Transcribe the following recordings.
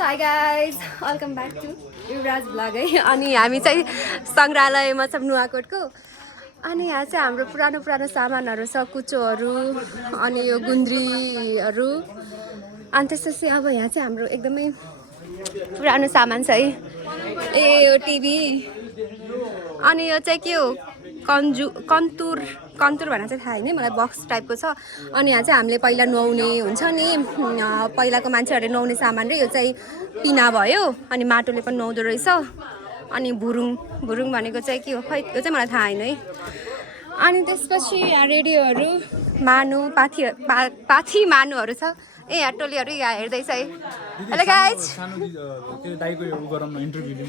High guys welcome back to Yuvraj blog है अनि हामी चाहिँ सङ्ग्रहालयमा छौँ नुवाकोटको अनि यहाँ चाहिँ हाम्रो पुरानो पुरानो सामानहरू छ कुचोहरू अनि यो गुन्द्रीहरू अनि त्यसपछि अब यहाँ चाहिँ हाम्रो एकदमै पुरानो सामान छ है ए यो टिभी अनि यो चाहिँ के हो कन्तुर भनेर चाहिँ थाहा होइन मलाई बक्स टाइपको छ अनि यहाँ चाहिँ हामीले पहिला नुहाउने हुन्छ नि पहिलाको मान्छेहरूले नुहाउने सामान रे यो चाहिँ पिना भयो अनि माटोले पनि नुहाउँदो रहेछ अनि भुरुङ भनेको चाहिँ के हो खै यो चाहिँ मलाई थाहा होइन है अनि त्यसपछि यहाँ रेडियोहरू पाथी मानुहरू छ ए यहाँ टोलीहरू यहाँ हेर्दैछ है हेलो गाइज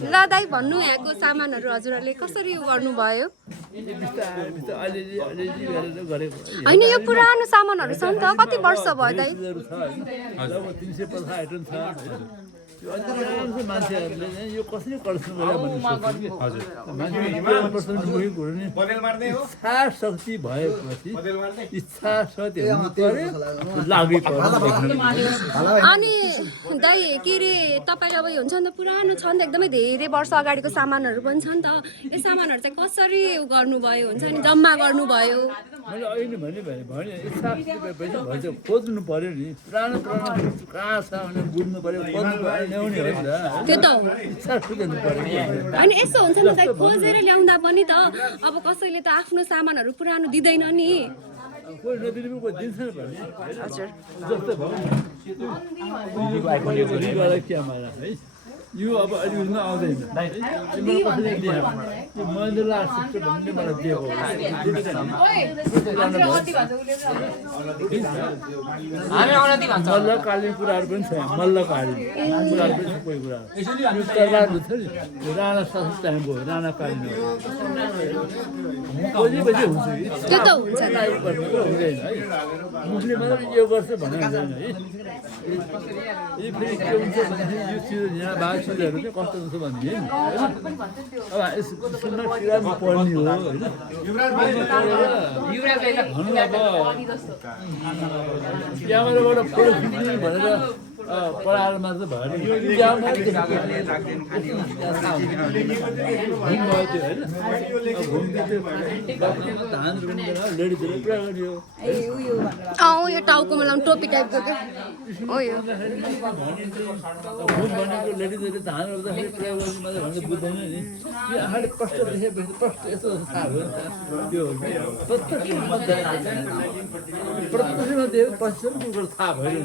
ल दाइ भन्नु यहाँको सामानहरू हजुरहरूले कसरी गर्नुभयो होइन यो पुरानो सामानहरू छ नि त कति वर्ष भयो दाइ मान्छेहरूले यो कसरी कलेक्सन गरेर भन्नु इच्छा शक्ति भएपछि इच्छा शक्ति हुनु पर्यो लागि अनि दाइ के अरे तपाईँले अब हुन्छ नि त पुरानो छ नि त एकदमै धेरै वर्ष अगाडिको सामानहरू पनि छ नि त यो सामानहरू चाहिँ कसरी गर्नुभयो हुन्छ नि जम्मा गर्नुभयो मैले अहिले भने इच्छा शक्ति भएपछि खोज्नु पर्यो नि पुरानो कहाँ छ भनेर बुझ्नु पर्यो खोज्नु पर्यो त्यो त अनि यस्तो हुन्छ नि त खोजेर ल्याउँदा पनि त अब कसैले त आफ्नो सामानहरू पुरानो दिँदैन नि हजुर यो अब अहिले उठ्न आउँदैन मैले लास्ट भन्ने मलाई दिएको मल्लकालीन कुराहरू पनि छ मल्लकालीन कुराहरू पनि छ कोही कुराहरू छ नि राणा शासक टाइम भयो राणाकालीन पछि हुन्छ त्यो त हुन्छ हुँदैन है मुखले मात्रै यो गर्छ भन्ने हुँदैन है फेरि के हुन्छ भनेदेखि यो चिज यहाँ भएको चिजहरू चाहिँ कस्तो हुन्छ भनेदेखि अब सुन्न किरामा पढ्ने हो होइन भनौँ अब क्यामेराबाट फोटो खिच्ने भनेर पढाएर मात्र भएन धान रुँदैन लेडिजहरू पुरा गरियो यो टाउकोमा लाउनु टोपी टाइपको क्या हो यो भनेको लेडिजहरूले धान रोप्दाखेरि प्रयोग गर्ने मात्रै भनेर बुझ्दैन नि यो आँखाले प्रष्ट देखेपछि प्रष्ट यस्तो थाहा भयो नि त त्यो प्रत्यक्षमा देखेको पछि कुरो थाहा भयो नि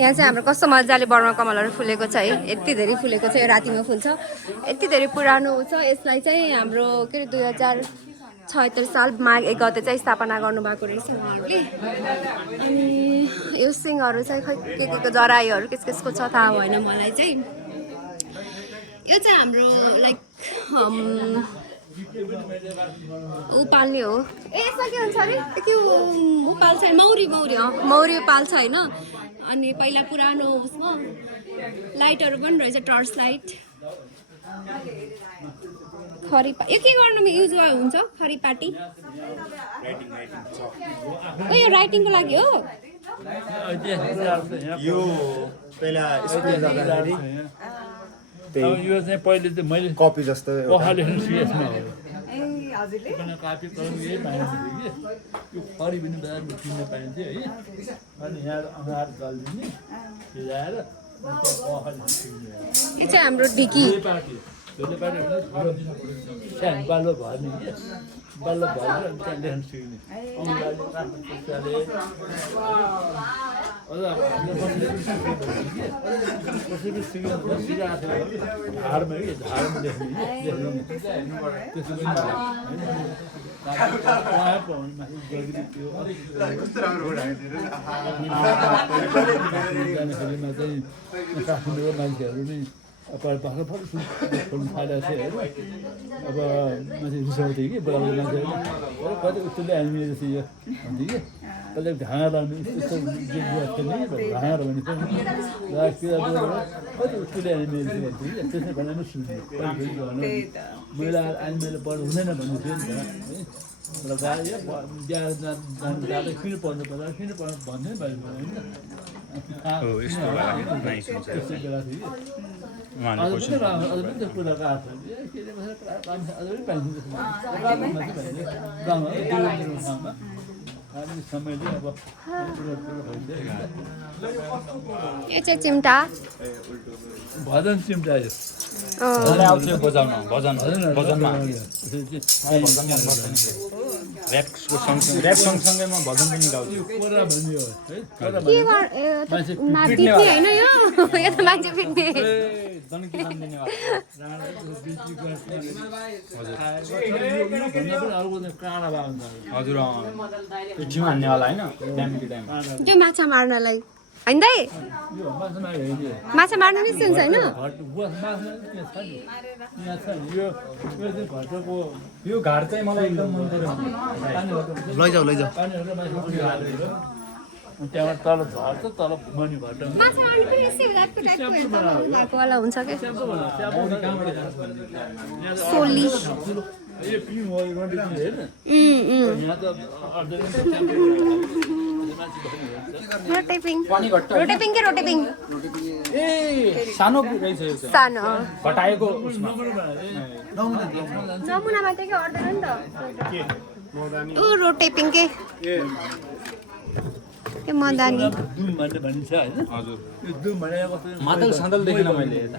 यहाँ चाहिँ हाम्रो कस्तो मजाले बर्मा कमलहरू फुलेको छ है यति धेरै फुलेको छ यो रातिमा फुल्छ यति धेरै पुरानो छ यसलाई चाहिँ हाम्रो के अरे 2076 साल माघ 1 गते चाहिँ स्थापना गर्नुभएको रहेछ उहाँहरूले अनि यो सिङहरू चाहिँ खै के को जराईहरू कसको छ थाहा भएन मलाई चाहिँ यो चाहिँ हाम्रो लाइक पाल्ने हो ए यसमा के हुन्छ अरे के पाल्छ मौरी पाल्छ होइन अनि पहिला पुरानो उसमा लाइटहरू पनि रहेछ टर्च लाइट खरिपा यो के गर्नुमा युज हुन्छ खरिपाटी यो राइटिङको लागि हो यो पहिला स्कुल जाँदाखेरि यो चाहिँ पहिले चाहिँ मैले कपी जस्तो पखाले सिरियसमा हो कापी कलम यही पाइन्थ्यो कि यो खरी पनि बजारमा किन्न पाइन्थ्यो है अनि यहाँ अँगार जल्दिने भिजाएर यो चाहिँ हाम्रो ढिकी सानो बाल्लो भर्ने कि बाल्लो भरेर अनि त्यहाँ लेख्न सिक्ने कसैले सिकाएको झाडमा कि झाडमा लेख्ने त्यसो पनि चाहिँ काठमाडौँको मान्छेहरू नै भर्खर खोल्नु थालेको थियो होइन अब मान्छे रिसाउँथ्यो कि बोलाउने मान्छेहरू कति उसले हामीले जस्तो यो भन्थ्यो कि कसले घाँडा लाउने यस्तो घाँडा भने पनि कति उसले हामीले भन्थ्यो कि त्यसमा भनेर सुन्थ्यो मैले अहिले मैले पढ हुँदैन भन्ने थियो नि त है र गाडी बिहा जाँदा किन पर्नु पर्दा किन पर्नु भन्ने भयो होइन हो यस्तो नाइस हुन्छ त्यस्तो बेला थियो कि उहाँले अझ पनि त्यो कुराको आएको छ के अरे अझ पनि पाइन्छ गाउँमा ठाउँमा अनि समयले अब यो चाहिँ चिम्टा भजन चिम्टा यो भजन आउँछ बजाउन भजन भजनमा ऱ्याप सँगसँगै म भजन पनि गाउँछु कोरा भन्ने हो है कोरा के पिट्ने होइन यो यो त मान्छे पिट्ने हजुर जिउ हान्नेवाला होइन ड्यामेको टाइम त्यो माछा मार्नलाई होइन दाइ माछा मार्न नि सुन्छ होइन यो घाट चाहिँ मलाई एकदम मन पऱ्यो लैजाऊ त्यहाँबाट तल झर्छ तल मनि घट्ट माछा मार्नु पनि यस्तै भएको वाला हुन्छ क्या सोली यो पिङ हो यो रोटी पिङ हेर्न यहाँ त रोटेपिङ रोटेपिङ के रोटेपिङ ए सानो रहेछ यो चाहिँ सानो घटाएको उसमा नमुना मात्रै के अर्दैन नि त ऊ रोटेपिङ के मदानी दुम भन्ने भनिन्छ होइन हजुर यो दुम भनेको कस्तो मादल सादल देखिन मैले यता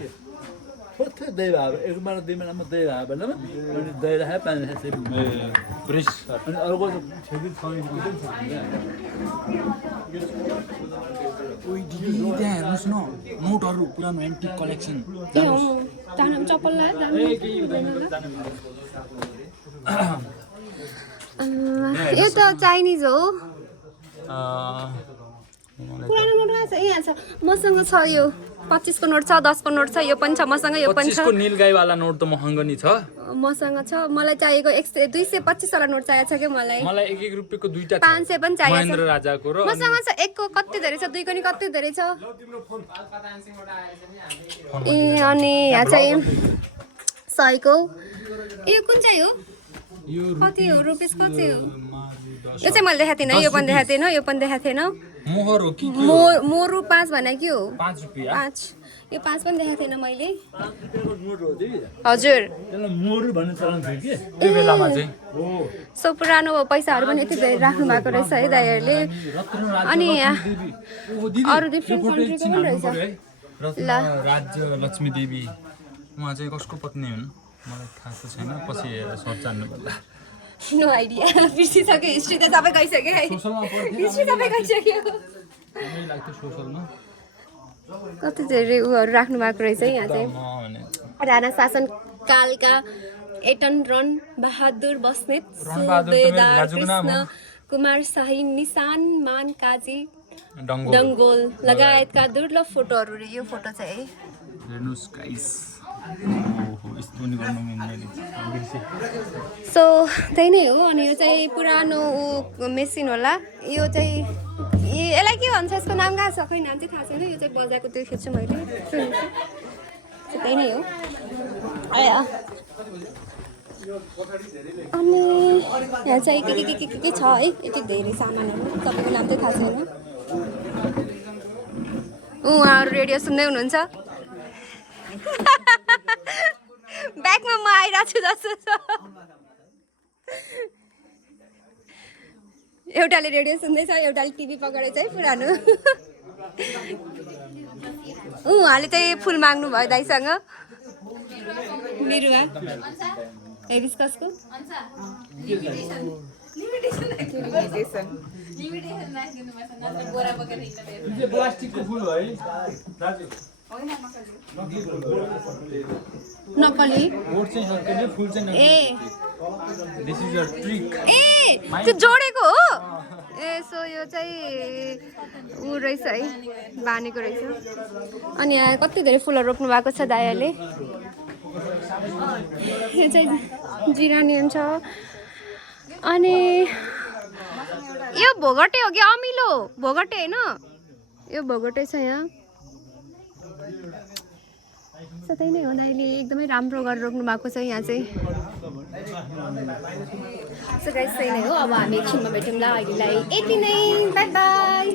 थोरै दही भयो एक बेला दुई बेलामा दही भयो बेलामा अनि दही राखेर पानी राखेर ब्रिज अनि अर्को छेकी त्यहाँ हेर्नुहोस् न नोटहरू पुरानो एन्टिक कलेक्सन चप्पल यो त चाइनिज हो पुरानो नोट कहाँ छ यहाँ छ मसँग छ यो 25 को नोट छ 10 को नोट छ यो पनि छ मसँग यो पनि छ 25 को नीलगाईवाला नोट त महँगो नि छ मसँग छ मलाई चाहिएको 225 वाला नोट चाहिएको छ कि मलाई मलाई 1 रुपैयाँको दुईटा 500 पनि चाहिएको महेन्द्र राजाको र मसँग छ 1 को कति धेरै छ 2 को नि कति धेरै छ ए अनि यहाँ चाहिँ 100 को यो कुन चाहिँ हो यो कति हो रुपिस कति हो यो चाहिँ मैले देखाएको थिएन यो पनि देखाएको थिएन यो पनि देखाएको थिएन मोहर हो कि मोरु 5 भने के हो 5 रुपैयाँ 5 यो 5 पनि देखाएको थिएन मैले नोट हो त्यो हजुर त्यसलाई मोरु भन्ने चलन थियो कि त्यो बेलामा चाहिँ सो पुरानो पैसाहरू पनि यति धेरै राख्नु भएको रहेछ है दाइहरूले अनि अरू डिफ्रेन्ट कन्ट्रीको पनि रहेछ रत्न राज्य लक्ष्मी देवी उहाँ चाहिँ कसको पत्नी हुन् मलाई थाहा त छैन पछि सर्च जान्नु पर्ला नो आइडिया बिर्सिसक्यो हिस्ट्री त सबै गइसक्यो है सोसलमा पढ्थेँ हिस्ट्री सबै गइसक्यो मलाई लाग्थ्यो सोसलमा कति धेरै उहरू राख्नु भएको रहेछ है यहाँ चाहिँ म भने राणा शासन कालका एटन रन बहादुर बस्नेत रणबहादुर त मेरो सुबेदार दाजुको नाम कृष्ण हो। कुमार शाही निशान मान काजी डङ्गो डङ्गोल लगायतका दुर्लभ फोटोहरू रे यो फोटो चाहिँ है हेर्नुहोस् गाइस ओहो यस्तो पनि गर्नु मिल्दैन बिर्सेँ सो त्यही नै हो अनि यो चाहिँ पुरानो मेसिन होला यो चाहिँ यसलाई के भन्छ यसको नाम कहाँ छ खै नाम चाहिँ थाहा छैन यो चाहिँ बजाएको त्यो खिच्छु मैले त्यही नै हो आया अनि यहाँ चाहिँ के छ है यति धेरै सामानहरू तपाईँको नाम चाहिँ थाहा छैन उहाँहरू रेडियो सुन्दै हुनुहुन्छ ब्याकमा म आइरहेको छु जस्तो छ एउटाले रेडियो सुन्दैछ एउटाले टिभी पकाएर चाहिँ पुरानो उहाँले चाहिँ फुल माग्नु भयो दाइसँग बिरुवा हेबिस्कसको प्लास्टिकको फुल है नक्कली बोट चाहिँ सकियो फुल चाहिँ ए दिस इज अ ट्रिक ए त्यो जोडेको हो ए सो यो चाहिँ ऊ रहेछ है बानेको रहेछ अनि यहाँ कति धेरै फुलहरू रोप्नु भएको छ दायाले यो चाहिँ जिरानियम छ अनि यो भोगटे हो कि अमिलो भोगटे होइन यो भोगटे छ यहाँ त्यही नै हो दाइले एकदमै राम्रो गरेर रोप्नु भएको छ यहाँ चाहिँ सो गाइस त्यही नै हो अब हामी एकछिनमा भेटौँला अहिलेलाई यति नै बाई बाई